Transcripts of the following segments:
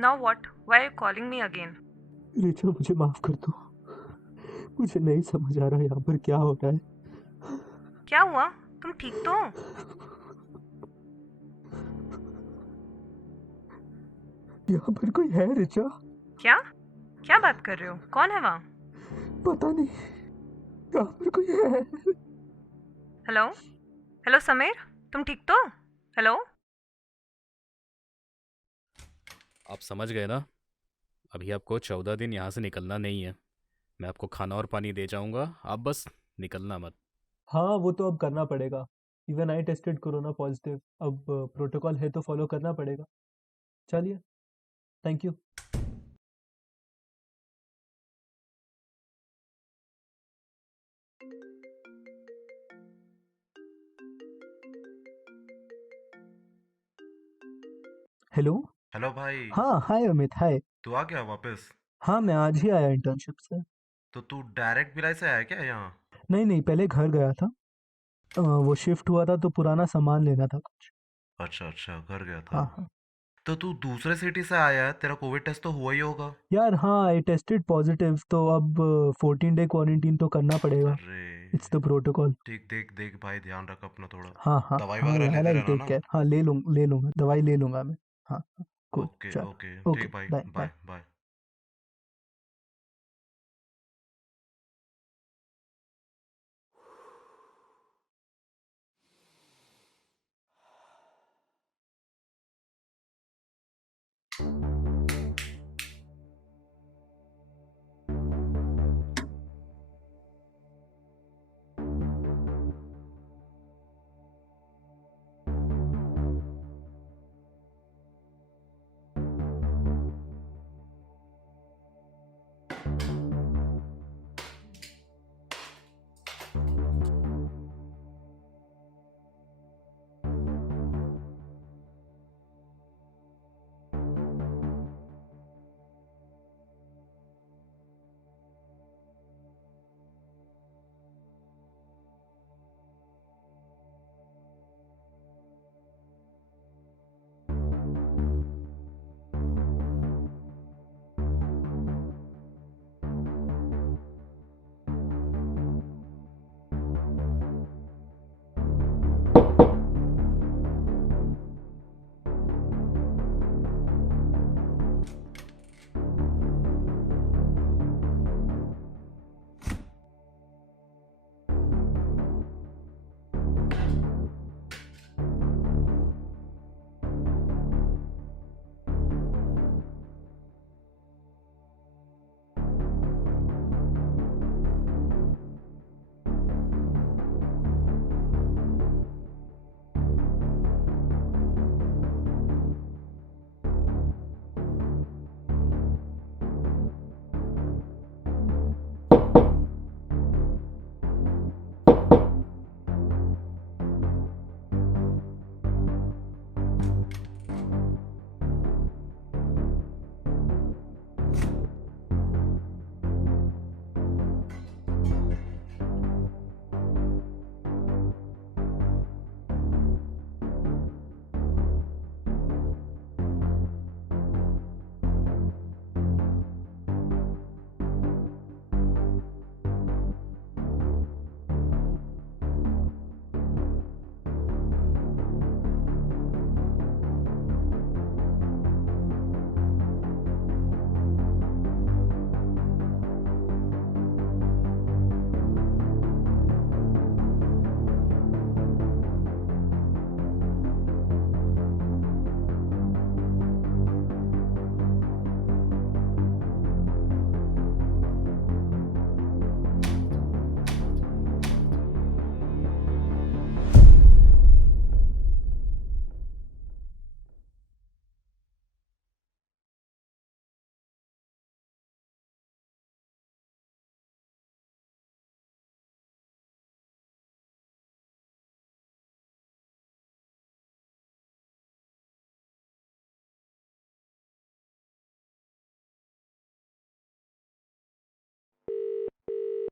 Now what? Why are you calling me again? Richa, मुझे माफ कर दो। मुझे नहीं समझ आ रहा यहाँ पर क्या हो रहा है। क्या हुआ? तुम ठीक तो हो? यहाँ पर कोई है ऋचा? क्या? क्या बात कर रहे हो? कौन है वहाँ? पता नहीं, यहाँ पर कोई है। हेलो? हेलो समीर? तुम ठीक तो हो? हेलो? आप समझ गए ना? अभी आपको 14 दिन यहाँ से निकलना नहीं है। मैं आपको खाना और पानी दे जाऊंगा, आप बस निकलना मत। हाँ, वो तो अब करना पड़ेगा। Even I tasted corona positive. अब प्रोटोकॉल है तो फॉलो करना पड़ेगा। चलिए, थैंक यू। हेलो। हेलो भाई। हाँ, हाय अमित, हाय। तू आ गया वापस? हाँ, मैं आज ही आया इंटर्नशिप से। तो तू डायरेक्ट भिलाई से आया क्या यहाँ? नहीं नहीं, पहले घर गया था। वो शिफ्ट हुआ था तो पुराना सामान लेना था कुछ। अच्छा अच्छा, घर गया था। हाँ हाँ। तो तू दूसरे सिटी से आया है, तेरा कोविड टेस्ट तो हुआ ही होगा। यार हाँ, आई टेस्टेड पॉजिटिव, तो अब 14 डे क्वारंटीन तो करना पड़ेगा। अरे इट्स द प्रोटोकॉल। ठीक, देख देख भाई, ध्यान रख अपना थोड़ा। हाँ हाँ दवाई हाँ वगैरह यार, लेते आई रहना टेक ना। केयर। हाँ, ले लूँगा, दवाई ले लूँगा मैं। हाँ हाँ, गुड, ओके चल। ओके, ओके, ठीक भाई, bye bye. Bye bye.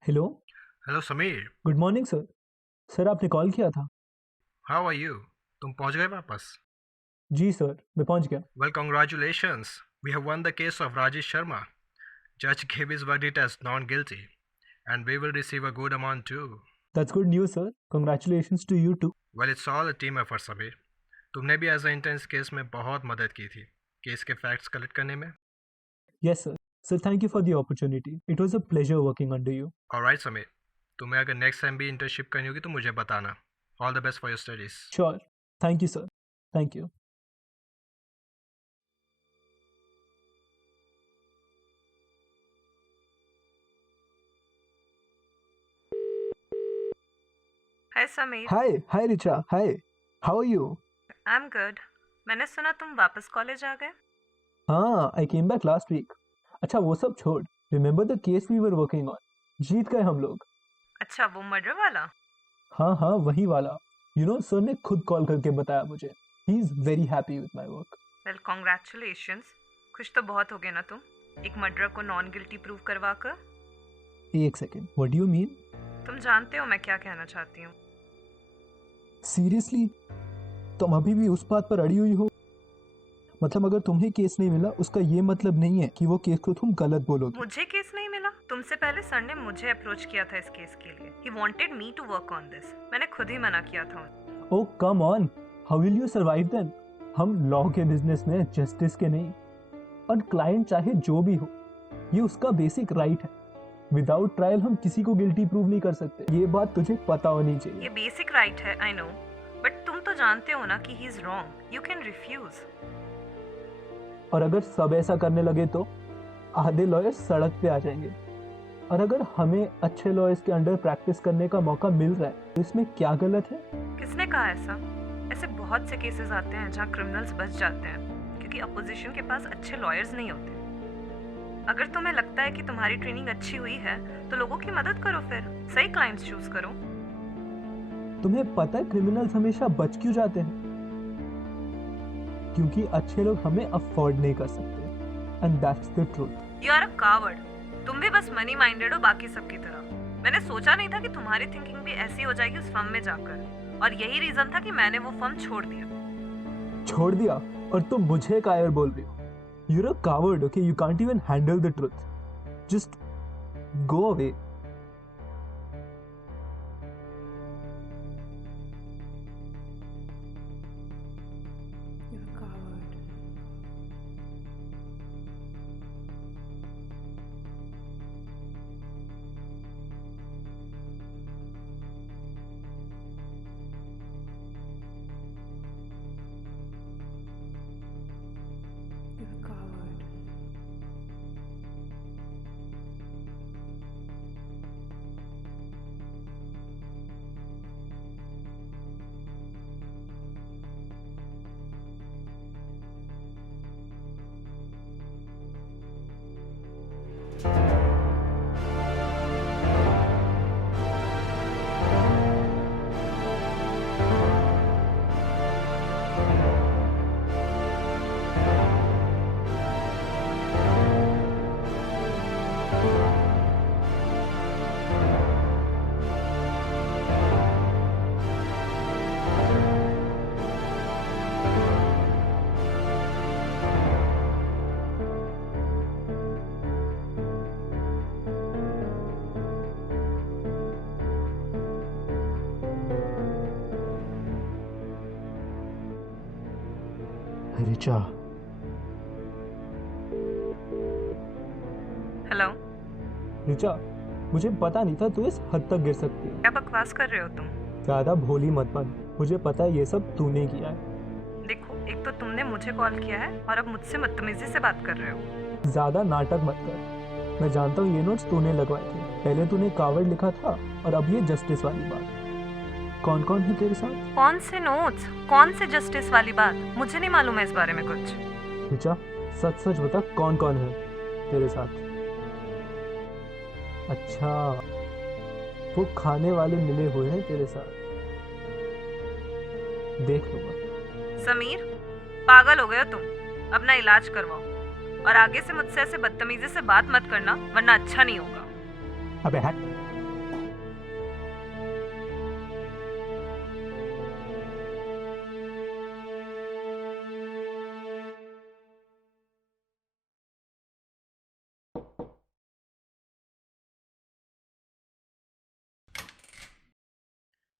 Hello. Hello Sameer. Good morning sir. Sir, आपने कॉल किया था? How are you? तुम पहुंच गए वापस? जी सर, मैं पहुंच गया। Well, congratulations. We have won the case of Rajesh Sharma. Judge gave his verdict as non guilty, and we will receive a good amount too. That's good news, sir. Congratulations to you too. Well, it's all a team effort, Sameer. तुमने भी as a intense case में बहुत मदद की थी case के facts collect करने में. Yes, sir. Sir, thank you for the opportunity. It was a pleasure working under you. Alright Sameer, तुम्हें अगर नेक्स्ट टाइम भी इंटर्नशिप करनी होगी तो मुझे बताना. All the best for your studies. Sure. Thank you, sir. Thank you. Hi Sameer. Hi, Richa. Hi. How are you? I am good. मैंने सुना तुम वापस कॉलेज आ गए. हाँ, I came back last week. अच्छा वो सब छोड़. Remember the case we were working on? जीत गए हम लोग. अच्छा, वो मर्डर वाला. हाँ वही वाला. सर ने खुद कॉल करके बताया मुझे. He is very happy with my work. Well congratulations. खुश तो बहुत हो गए ना तुम, एक मर्डर को नॉन गिल्टी प्रूव करवा कर. एक second. What do you mean? तुम जानते हो मैं क्या कहना चाहती हूँ. सीरियसली तुम अभी भी उस बात पर अड़ी हुई हो? मतलब अगर तुम्हें केस नहीं मिला उसका ये मतलब नहीं है कि वो केस को तुम गलत बोलोगे. मुझे केस नहीं मिला. तुमसे पहले सर ने मुझे अप्रोच किया था इस केस के लिए. He wanted me to work on this. मैंने खुद ही मना किया था. Oh come on. How will you survive then? हम लॉ के बिजनेस में, जस्टिस के नहीं. और क्लाइंट चाहे जो भी हो, ये उसका बेसिक राइट है. विदाउट ट्रायल हम किसी को गिल्टी प्रूव नहीं कर सकते. ये बात तुझे पता होनी ये चाहिए. बेसिक राइट है, आई नो, बट तुम तो जानते हो ना कि he is wrong. You can refuse. और अगर सब ऐसा करने लगे तो आधे लॉयर्स सड़क पे आ जाएंगे. और अगर हमें अच्छे लॉयर्स के अंडर प्रैक्टिस करने का मौका मिल रहा है तो इसमें क्या गलत है? किसने कहा ऐसा? ऐसे बहुत से केसेस आते हैं जहाँ क्रिमिनल्स बच जाते हैं क्योंकि अपोजिशन के पास अच्छे लॉयर्स नहीं होते. अगर तुम्हें लगता है कि तुम्हारी ट्रेनिंग अच्छी हुई है तो लोगों की मदद करो, फिर सही क्लाइंट्स चूज करो. तुम्हें पता है क्रिमिनल्स हमेशा बच क्यों जाते हैं? क्योंकि अच्छे लोग हमें अफोर्ड नहीं कर सकते. And that's the truth. You are a coward. तुम भी बस मनी माइंडेड हो बाकी सबकी तरह. मैंने सोचा नहीं था कि तुम्हारी थिंकिंग भी ऐसी हो जाएगी उस फर्म में जाकर, और यही रीजन था कि मैंने वो फर्म छोड़ दिया. छोड़ दिया? और तुम मुझे कायर बोल रही हो? You're a coward, okay? You can't even handle the truth. Just go away. You're a coward. You're a coward. Richa. Hello. Richa, मुझे पता नहीं था तू इस हद तक गिर सकती है. क्या बकवास कर रहे हो तुम? ज्यादा भोली मत बन. मुझे पता है ये सब तूने किया है. देखो, एक तो तुमने मुझे कॉल किया है और अब मुझसे बदतमीजी से बात कर रहे हो. ज्यादा नाटक मत कर. मैं जानता हूँ ये नोट्स तूने लगवाए थे. पहले तूने कावर्ड लिखा था और अब ये जस्टिस वाली बात. कौन कौन है तेरे साथ? कौन से नोट्स? कौन से जस्टिस वाली बात? मुझे नहीं मालूम है इस बारे में कुछ. रिचा, सच सच बता कौन कौन है तेरे साथ? अच्छा, वो खाने वाले मिले हुए हैं तेरे साथ. देख लूंगा. समीर, पागल हो गए हो तुम. अपना इलाज करवाओ और आगे से मुझसे ऐसे बदतमीजी से बात मत करना, वरना अच्छा नहीं होगा. अबे हट.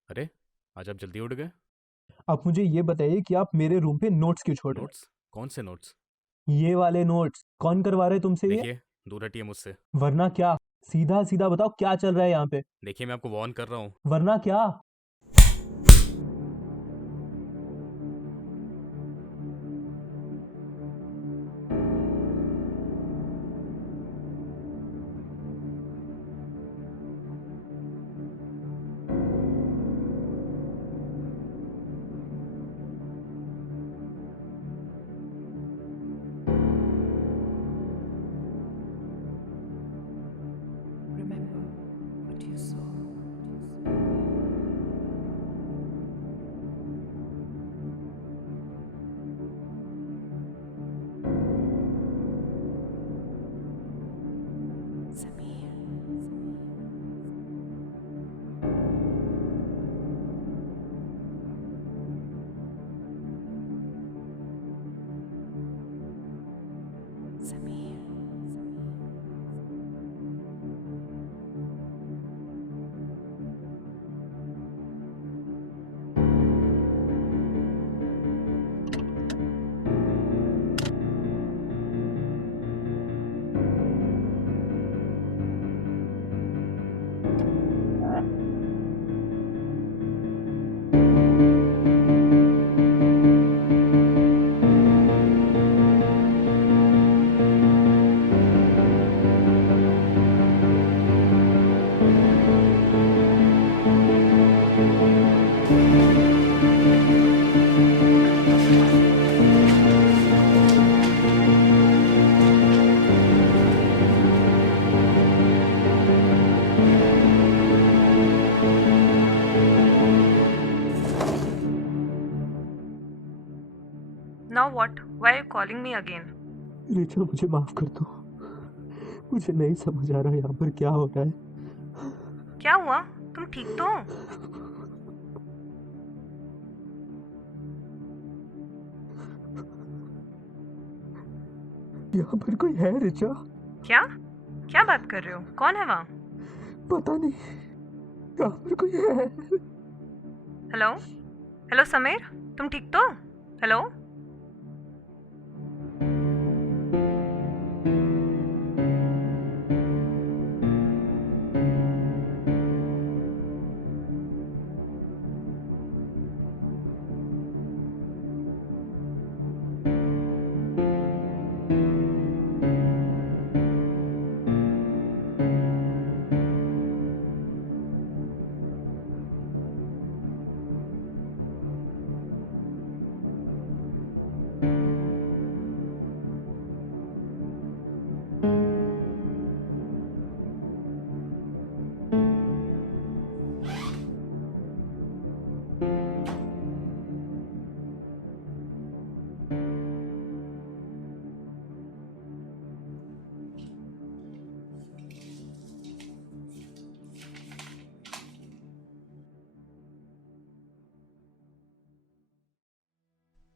अरे आज आप जल्दी उठ गए। आप मुझे ये बताइए कि आप मेरे रूम पे नोट्स क्यों छोड़ रहे नोट्स? कौन से नोट्स? हैं? ये वाले नोट्स कौन करवा रहे तुमसे ये? देखिए, दूर हटिए मुझसे। वरना क्या? सीधा सीधा बताओ क्या चल रहा है यहाँ पे? देखिए, मैं आपको वार्न कर रहा हूँ। वरना क्या? Remember what you saw. Samir. Samir. Now what? Why are you calling me again? Richa मुझे माफ कर दो। मुझे नहीं समझ आ रहा यहाँ पर क्या हो रहा है। क्या हुआ? तुम ठीक तो हो? यहाँ पर कोई है रिचा? क्या? क्या बात कर रहे हो? कौन है वहाँ? पता नहीं, यहाँ पर कोई है। हेलो? हेलो समीर, तुम ठीक तो हो? हेलो?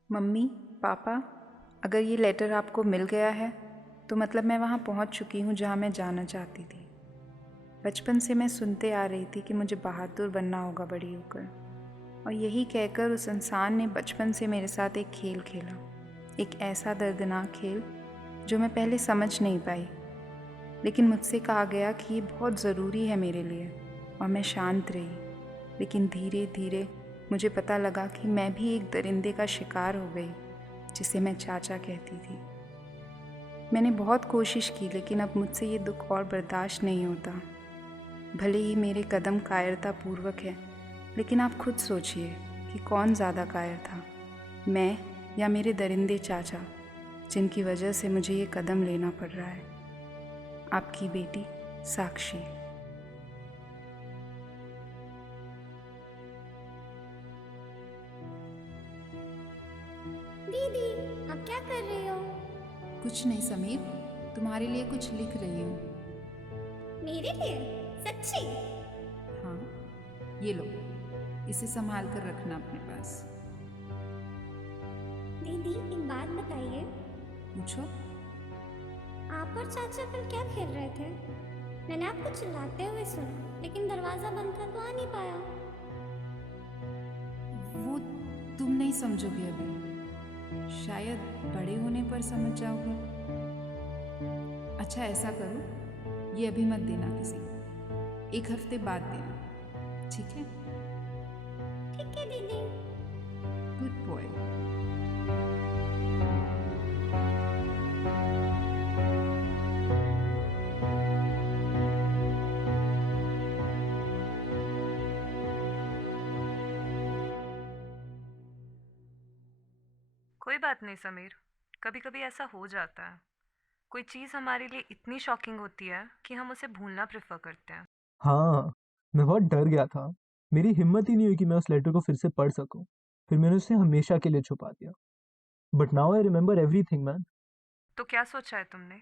मम्मी, पापा, अगर ये लेटर आपको मिल गया है तो मतलब मैं वहाँ पहुँच चुकी हूँ जहाँ मैं जाना चाहती थी। बचपन से मैं सुनते आ रही थी कि मुझे बहादुर बनना होगा बड़ी होकर, और यही कहकर उस इंसान ने बचपन से मेरे साथ एक खेल खेला, एक ऐसा दर्दनाक खेल जो मैं पहले समझ नहीं पाई। लेकिन मुझसे कहा गया कि ये बहुत ज़रूरी है मेरे लिए, और मैं शांत रही। लेकिन धीरे धीरे मुझे पता लगा कि मैं भी एक दरिंदे का शिकार हो गई, जिसे मैं चाचा कहती थी। मैंने बहुत कोशिश की, लेकिन अब मुझसे ये दुख और बर्दाश्त नहीं होता। भले ही मेरे कदम कायरतापूर्वक है, लेकिन आप खुद सोचिए कि कौन ज़्यादा कायर था, मैं या मेरे दरिंदे चाचा, जिनकी वजह से मुझे ये कदम लेना पड़ रहा है। आपकी बेटी साक्षी। दीदी, आप क्या कर रही हो? कुछ नहीं समीर, तुम्हारे लिए कुछ लिख रही हूँ। मेरे लिए? सच्ची? हाँ, ये लो, इसे संभाल कर रखना अपने पास। दीदी, एक बात बताइए। पूछो। आप और चाचा कल क्या खेल रहे थे? मैंने आपको चिल्लाते हुए सुना, लेकिन दरवाज़ा बंद था तो आ नहीं पाया। तुम नहीं समझोगे अभी, शायद बड़े होने पर समझ जाओगे। अच्छा ऐसा करो, ये अभी मत देना किसी को, 1 हफ्ते बाद देना, ठीक है? ठीक है दीदी। Good boy. कोई बात नहीं समीर, कभी कभी ऐसा हो जाता है। कोई चीज़ हमारे लिए इतनी शॉकिंग होती है कि हम उसे भूलना प्रेफर करते हैं। हाँ, मैं बहुत डर गया था। मेरी हिम्मत ही नहीं हुई कि मैं उस लेटर को फिर से पढ़ सकूं। फिर मैंने उसे हमेशा के लिए छुपा दिया। But now I remember everything man. तो क्या सोचा है तुमने?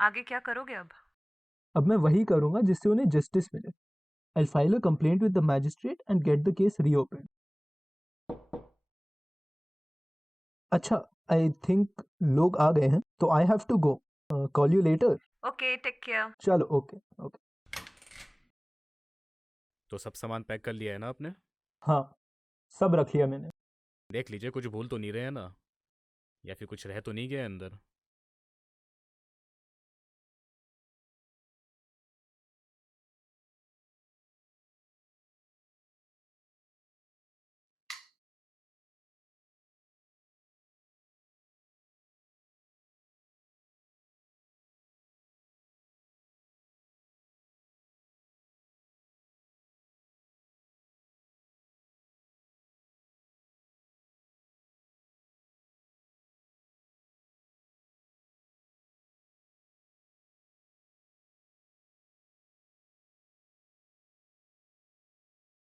आगे क्या करोगे अब? अब मैं वही करूंगा जिससे उन्हें जस्टिस मिले। I file a complaint with the magistrate and get the case reopen. अच्छा, आई थिंक लोग आ गए हैं, तो I have to go. Call you later. Okay, take care. चलो, ओके ओके। तो सब सामान पैक कर लिया है ना आपने? हाँ, सब रख लिया मैंने। देख लीजिए कुछ भूल तो नहीं रहे हैं ना, या फिर कुछ रह तो नहीं गया अंदर।